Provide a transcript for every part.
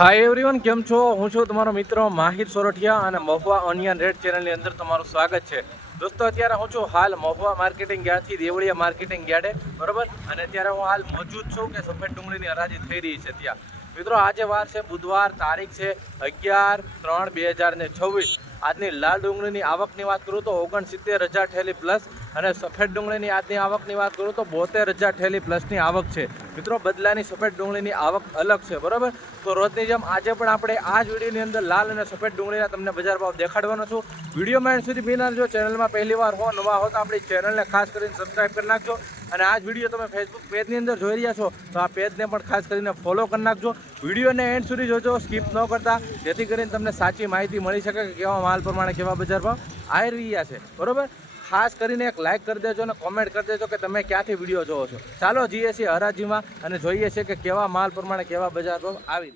Hi everyone, કેમ છો? હું છું તમારો મિત્ર માહિર સોરઠિયા અને મહુવા ઓનિયન રેડ ચેનલની અંદર તમારું સ્વાગત છે. દોસ્તો, અત્યારે હું છું હાલ મહુવા માર્કેટિંગ યાર્ડથી દેવળિયા માર્કેટિંગ યાર્ડે, બરોબર. અને અત્યારે હું હાલ મોજૂદ છું કે સફેદ ડુંગળીની હરાજી થઈ રહી છે ત્યાં. મિત્રો, આજે વાર છે બુધવાર, તારીખ છે 11/3/2026. આજની લાલ ડુંગળીની આવકની વાત કરું તો 69,000 ઠેલી પ્લસ, અને સફેદ ડુંગળીની આજની આવકની વાત કરું તો 72,000 ઠેલી પ્લસની આવક છે. મિત્રો, બદલાની સફેદ ડુંગળીની આવક અલગ છે, બરાબર. તો રોજની જેમ આજે પણ આપણે આ જ વિડીયોની અંદર લાલ અને સફેદ ડુંગળીના તમને બજાર ભાવ દેખાડવાનો છું. વિડીયોમાં એન્ડ સુધી બિના જો ચેનલમાં પહેલી વાર હો, નવા હો તો આપણી ચેનલને ખાસ કરીને સબસ્ક્રાઈબ કરી નાખજો. અને આ જ વિડીયો તમે ફેસબુક પેજની અંદર જોઈ રહ્યા છો તો આ પેજને પણ ખાસ કરીને ફોલો કરી નાખજો. વિડીયોને એન્ડ સુધી જોજો, સ્કીપ ન કરતા, જેથી કરીને તમને સાચી માહિતી મળી શકે કે કેવા માલ પ્રમાણે કેવા બજાર ભાવ આવી રહ્યા છે, બરોબર. ખાસ કરીને એક લાઇક કરી દેજો અને કોમેન્ટ કરી દેજો કે તમે ક્યાંથી વિડીયો જોવો છો. ચાલો જઈએ છીએ હરાજીમાં અને જોઈએ છીએ કે કેવા માલ પ્રમાણે કેવા બજાર ભાવ આવી.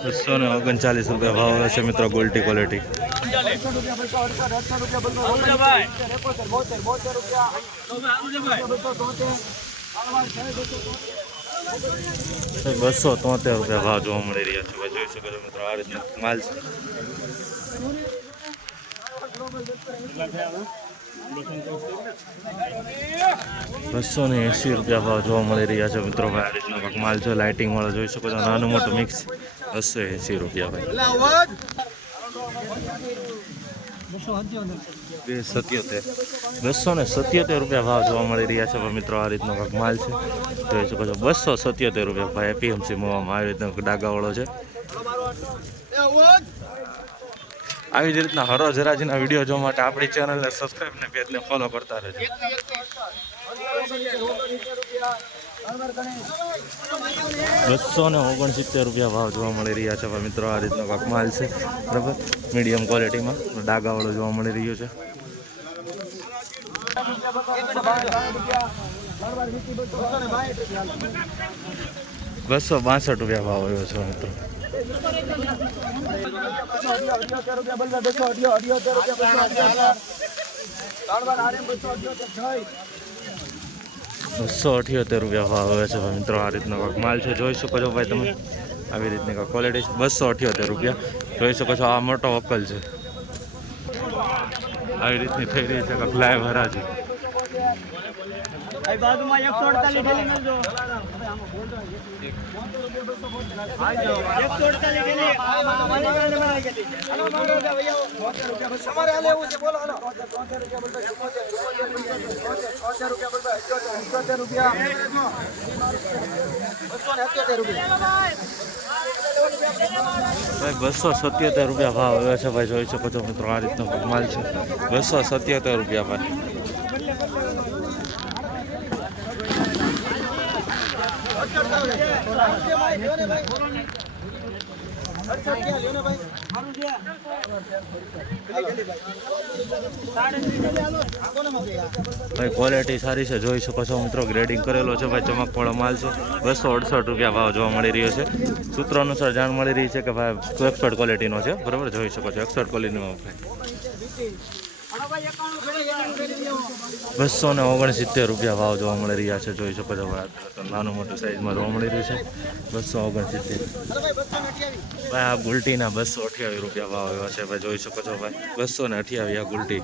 ₹239 ભાવ છે મિત્રો, ગોલ્ટી ક્વોલિટી. 273 રૂપિયા ભાવ જોવા મળી રહ્યા છે. જોઈ શકો છો મિત્રો, આ રીતનો માલ છે. 280 રૂપિયા ભાવ જોવા મળી રહ્યા છે મિત્રો. આ રીતનો માલ છે, લાઇટિંગ વાળો. જોઈ શકો છો, નાનું મોટું મિક્સ. 280 રૂપિયા ભાઈ. 277 રૂપિયા ભાવ જોવા મળી રહ્યા છે મિત્રો. આ રીતનો કાંક માલ છે, જોઈ શકો છો. 277 રૂપિયા ભાઈ. એપીએમસી મોવામાં આવી રીતનો ડાગાવાળો છે. આવી જ રીતના હરોજ હરાજીના વિડીયો જોવા માટે આપણી ચેનલને સબસ્ક્રાઈબ ને પેજને ફોલો કરતા રહેજો. 269 રૂપિયા ભાવ જોવા મળી રહ્યા છે મિત્રો. આ રીતનો કાંક માલ છે, બરાબર. મીડિયમ ક્વોલિટીમાં ડાગાવાળો જોવા મળી રહ્યો છે. 262 રૂપિયા ભાવ આવ્યો છે મિત્રો. 278 રૂપિયા ભાવ આવે છે મિત્રો. આ રીતનો કાંક માલ છે, જોઈ શકો છો ભાઈ તમે. આવી રીતની કાંક ક્વોલિટી છે. 278 રૂપિયા જોઈ શકો છો. આ મોટો વકલ છે. આવી રીતની થઈ રહી છે કાંક લાઈવ હરાજી. બાજુમાં 148 ઠેલી મળજો. 277 રૂપિયા ભાવ આવ્યો છે ભાઈ. જોઈ શકો છો મિત્રો, આ રીતનો માલ છે. 277 રૂપિયા ભાઈ. ભાઈ ક્વોલિટી સારી છે, જોઈ શકો છો મિત્રો. ગ્રેડિંગ કરેલો છે ભાઈ, ચમકવાળો માલ છે. 268 રૂપિયા ભાવ જોવા મળી રહ્યો છે. સૂત્રો અનુસાર જાણ મળી રહી છે કે ભાઈ એક્સપર્ટ ક્વોલિટીનો છે, બરાબર. જોઈ શકો છો એક્સપર્ટ ક્વોલિટીનો ભાઈ. 269 રૂપિયા ભાવ જોવા મળી રહ્યા છે. જોઈ શકો છો ભાઈ, નાનું મોટું સાઈઝમાં જોવા મળી રહ્યું છે. 269 ભાઈ. આ ગુલટીના 228 રૂપિયા ભાવ આવ્યા છે ભાઈ. જોઈ શકો છો ભાઈ, 228 આ ગુલટી.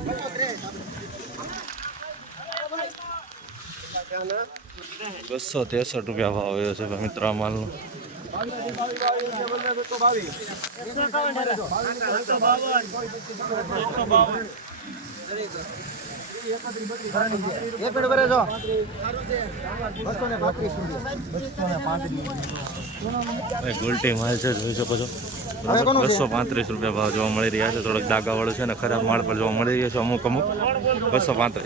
263 રૂપિયા ભાવ આવ્યો છે ભાઈ મિત્રો આ માલનો. 235 ગોલ્ટી માલ છે, જોઈ શકો છો. 235 રૂપિયા ભાવ જોવા મળી રહ્યા છે. થોડોક ડાગાવાળો છે ને ખરાબ માલ પર જોવા મળી રહ્યો છે અમુક 235.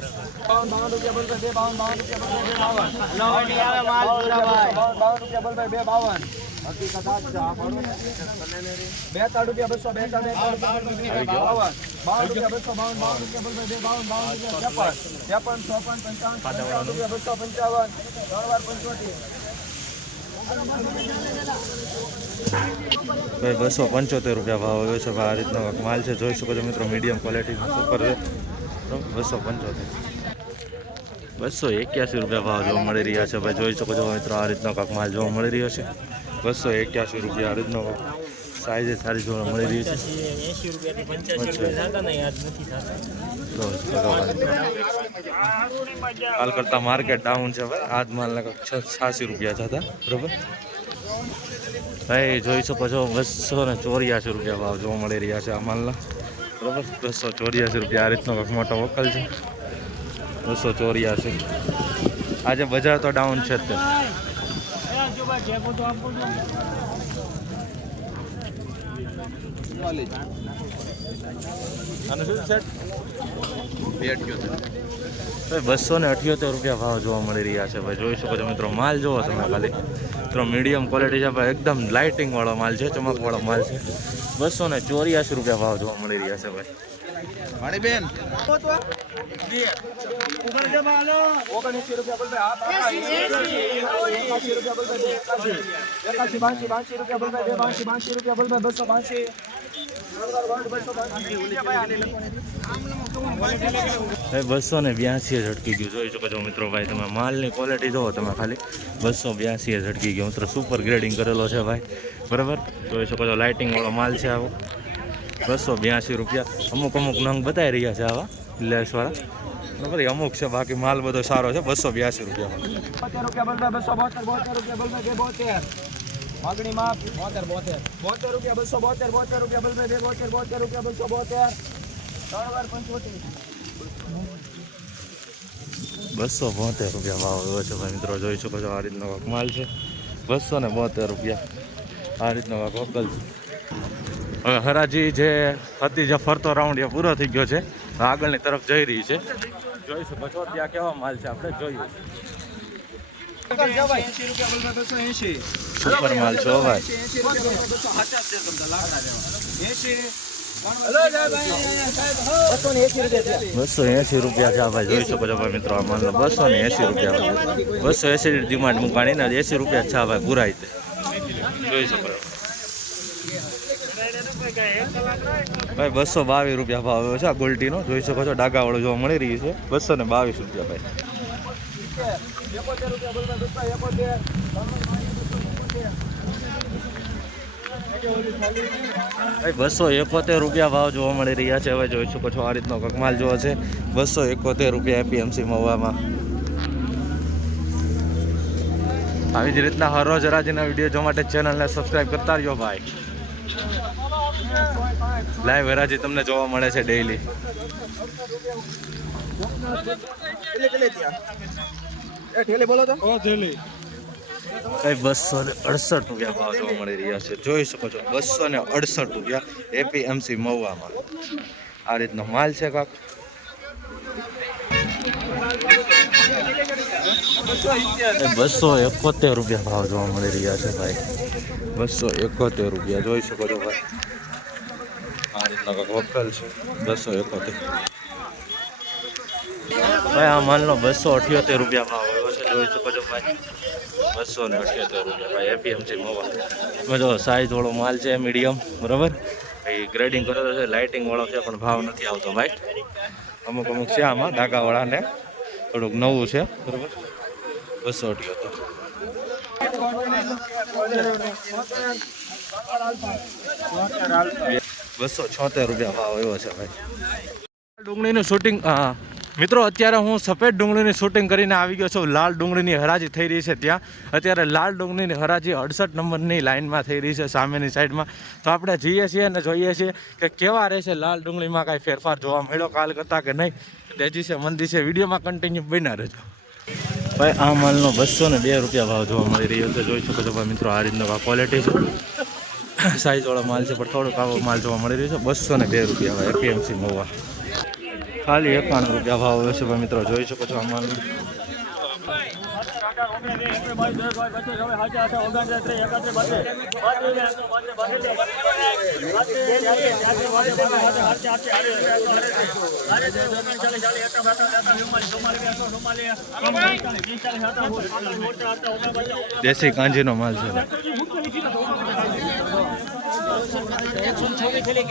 52 રૂપિયા ભાઈ 275 રૂપિયા ભાવ આવ્યો છે. આ રીતનો માલ છે, જોઈ શકો છો મિત્રો, મીડિયમ ક્વોલિટી સુપર છે. 275 281 રૂપિયા ભાવ જોવા મળી રહ્યા છે. ભાઈ જોઈ શકો છો મિત્રો, આ રીતનો કાંક માલ જોવા મળી રહ્યો છે. 281 રૂપિયા આ રીતનો સાઈઝ સારી જોવા મળી રહી છે. 80 હાલ કરતા માર્કેટ ડાઉન છે ભાઈ. આજ માલના 86 રૂપિયા થતા, બરોબર. ભાઈ જોઈ શકો છો 284 રૂપિયા ભાવ જોવા મળી રહ્યા છે આ માલના, બરોબર. 284 રૂપિયા આ રીતનો કાંક મોટો વકલ છે. 284. આજે બજાર તો ડાઉન છે જ તે. અને શું સેટ 278 રૂપિયા ભાવ જોવા મળી રહ્યા છે. ભાઈ જોઈ શકો છો મિત્રો, માલ જોવો તમે ખાલી મિત્રો, મીડિયમ ક્વોલિટી છે ભાઈ, એકદમ લાઇટિંગ વાળો માલ છે, ચમક વાળો માલ છે. 284 રૂપિયા ભાવ જોવા મળી રહ્યા છે ભાઈ. માણીબેન ભાઈ 282 ઝટકી ગયું, જોઈ શકો છો મિત્રો. ભાઈ તમે માલની ક્વોલિટી જોવો તમે ખાલી, 282 ઝટકી ગયો મિત્રો. સુપર ગ્રેડિંગ કરેલો છે ભાઈ, બરાબર. જોઈ શકો છો, લાઇટિંગ વાળો માલ છે આવો. 282 રૂપિયા. અમુક નંગ બતાવી રહ્યા છે આવા લેસ વાળા, બરાબર. અમુક છે, બાકી માલ બધો સારો છે. 282 રૂપિયા. માગણી માપ 72 રૂપિયા 272 રૂપિયા 272 272 રૂપિયા ભાવ એવો છે ભાઈ મિત્રો. જોઈ શકો છો, આ રીતનો માલ છે. 272 રૂપિયા આ રીતનો વકલ છે. હવે હરાજી જે હતી, જે ફરતો રાઉન્ડ એ પૂરો થઈ ગયો છે, આગળની તરફ જઈ રહી છે. જોઈ શકો છો ત્યાં કેવા માલ છે, આપણે જોઈએ. સુપર માલ છે ભાઈ. 280 રૂપિયા છે ભાઈ. જોઈ શકો છો ભાઈ મિત્રો, આ માલ 280 રૂપિયા. 280 ડિમાન્ડ મુકાણી ને 80 રૂપિયા છે ભાઈ, પૂરાય છે. જોઈ શકો છો ભાઈ. 222 રૂપિયા ભાવ આવ્યો છે આ ગોલ્ટીનો. જોઈ શકો છો, ડાગા વાળો જોવા મળી રહી છે. 222 રૂપિયા ભાઈ. ભાઈ 271 રૂપિયા ભાવ જોવા મળી રહ્યા છે. હવે જોઈ શકો છો, આ રીતનો કકમાલ જોવો છે. 271 રૂપિયા એપીએમસી મહુવામાં. આવી જ રીતના હરરોજ હરાજીના વિડીયો જોવા માટે ચેનલને સબસ્ક્રાઈબ કરતા રહ્યો ભાઈ. લાઈવ હરાજી તમને જોવા મળે છે ડેઈલી. ભાઈ 268 રૂપિયા ભાવ જોવા મળી રહ્યા છે. જોઈ શકો છો, 268 રૂપિયા એપીએમસી મહુવામાં. આ રીતનો માલ છે કાક. 271 રૂપિયા ભાવ જોવા મળી રહ્યા છે ભાઈ. 271 રૂપિયા જોઈ શકો છો ભાઈ. આ રીતનો કાક વકલ છે. 271 ભાઈ. આ માલનો 278 રૂપિયા ભાવ આવ્યો છે. જોઈ શકો છો ભાઈ. 278 રૂપિયા ભાઈ એપીએમસી મોવા. જો સાઈઝ વાળો માલ છે, મીડિયમ, બરાબર. ભાઈ ગ્રેડિંગ કરેલો છે, લાઇટિંગ વાળો છે, પણ ભાવ નથી આવતો ભાઈ. અમુક છે આમાં ડાગાવાળા ને થોડુંક નવું છે, બરાબર. 276 રૂપિયા ભાવ આવ્યો છે ભાઈ. ડુંગળીનું શૂટિંગ મિત્રો, અત્યારે હું સફેદ ડુંગળીની શૂટિંગ કરીને આવી ગયો છું. લાલ ડુંગળીની હરાજી થઈ રહી છે ત્યાં. અત્યારે લાલ ડુંગળીની હરાજી 68 નંબરની લાઇનમાં થઈ રહી છે સામેની સાઈડમાં. તો આપણે જઈએ છીએ અને જોઈએ છીએ કે કેવા રહેશે લાલ ડુંગળીમાં, કાંઈ ફેરફાર જોવા મળ્યો કાલ કરતાં કે નહીં. તેજી છે મંદી છે. વિડીયોમાં કન્ટિન્યુ બન્યા રહેજો ભાઈ. આ માલનો 202 રૂપિયા ભાવ જોવા મળી રહ્યો છે. જોઈ શકો છો ભાઈ મિત્રો, આ રીતનો ક્વોલિટી છે, સાઈઝવાળો માલ છે, પણ થોડોક આવો માલ જોવા મળી રહ્યો છે. 202 રૂપિયા ભાઈ એપીએમસી મહુવા. ખાલી 91 રૂપિયા ભાવ આવે છે ભાઈ મિત્રો. જોઈ શકો છો આ માલનો દેશી કાંજીનો માલ છે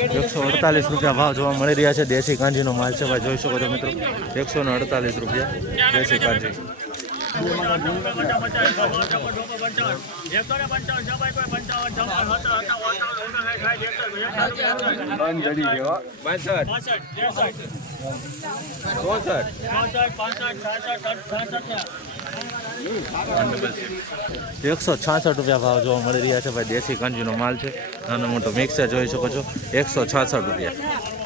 148 રૂપિયા ભાવ જોવા મળી રહ્યા છે દેશી કાંજીનો માલ છે ભાઈ જોઈ શકો છો મિત્રો 148 રૂપિયા દેશી કાંજી ₹166 ભાવ જોવા મળી રહ્યા છે ભાઈ દેશી કાંજીનો માલ છે નાનો મોટો મિક્સ છે જોઈ શકો છો 166 રૂપિયા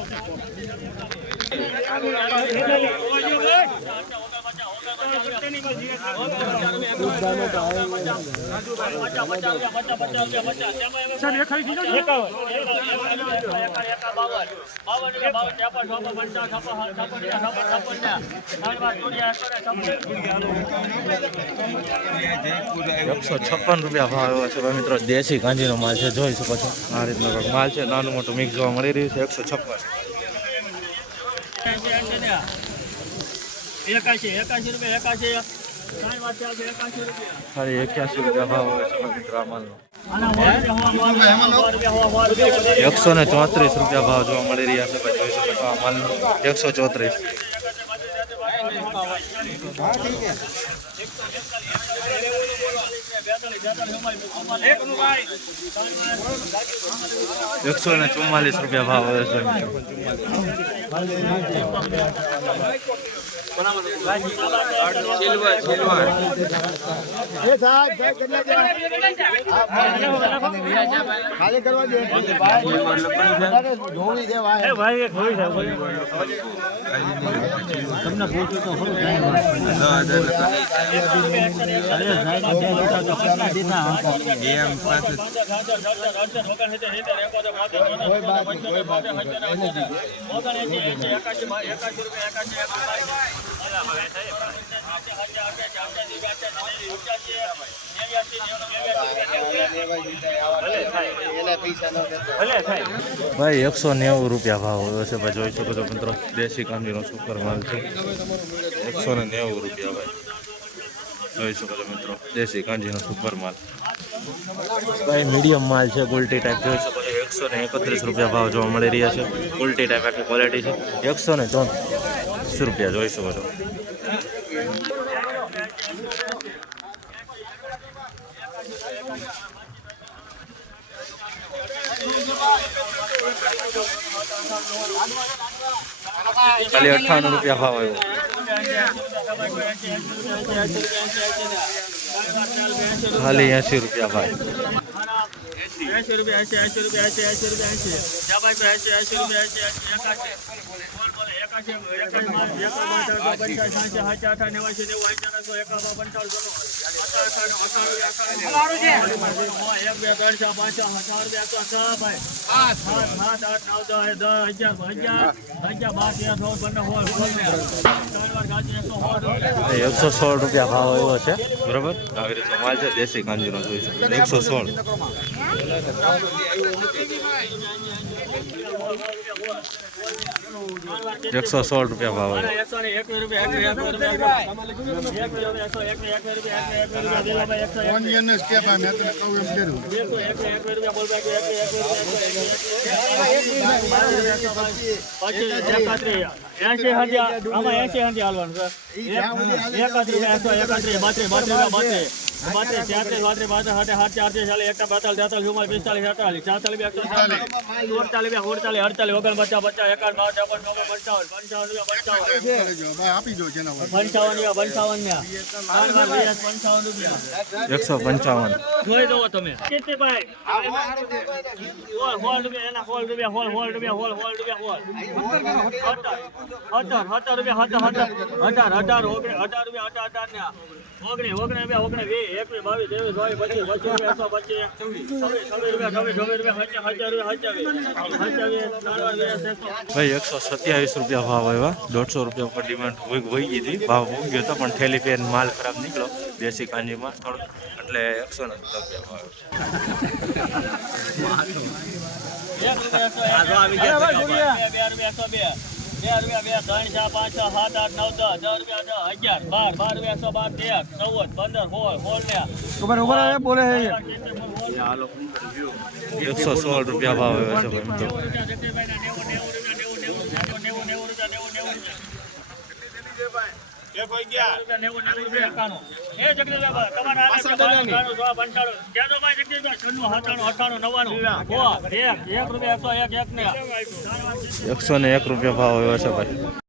₹156 ભાવ એવો છે ભાઈ મિત્રો દેશી કાંજીનો માલ છે જોઈ શકો છો આ રીતનો માલ છે નાનું મોટું મિક્સ જોવા મળી રહ્યું છે 156 ખાલી 81 રૂપિયા ભાવ હોય છે મિત્રો આ માલનો 134 રૂપિયા ભાવ જોવા મળી રહ્યા છે ભાઈ જોઈ શકો છો આ માલનો 134 ₹144 ભાવ હોય છે તમને પૂછું તો ખરું ભાઈ 190 રૂપિયા ભાવ હોય છે ભાઈ જોઈ શકો છો મિત્રો દેશી કાંજીનો સુપર માલ છે 190 રૂપિયા ભાઈ જોઈ શકો છો મિત્રો દેશી કાંજીનો સુપર માલ ભાઈ મીડિયમ માલ છે ગોલ્ટી ટાઈપ જોઈ શકો છો 131 રૂપિયા ભાવ જોવા મળી રહ્યા છે ગોલ્ટી ટાઈપ આખી ક્વોલિટી છે 134 રૂપિયા જોઈ શકો છો ખાલી 58 રૂપિયા ભાવ આવ્યો ખાલી 80 રૂપિયા ભાઈ 80 રૂપિયા 80 રૂપિયા 80 રૂપિયા 80 રૂપિયા 116 રૂપિયા ભાવ આવ્યો છે બરોબર આવી રીતે માલ છે દેશી કાંજીનો જોઈ શકો 116 રૂપિયા ભાવ આવ્યો 18 રૂપિયા એકવીસ, બાવીસ, ત્રેવીસ, ચોવીસ, પચીસ, 125, ભાઈ 127 રૂપિયા ભાવ આવ્યા. 150 રૂપિયા ઉપર ડિમાન્ડ વહી ગઈ હતી, ભાવ વહી ગયો હતો, પણ થેલી પેન માલ ખરાબ નીકળ્યો દેશી કાંજીમાં થોડો, એટલે 170 રૂપિયા ભાવ. ₹116 રૂપિયા ભાવ આવ્યો છે ભાઈ મિત્રો. ₹101 ભાવ આવ્યો છે ભાઈ.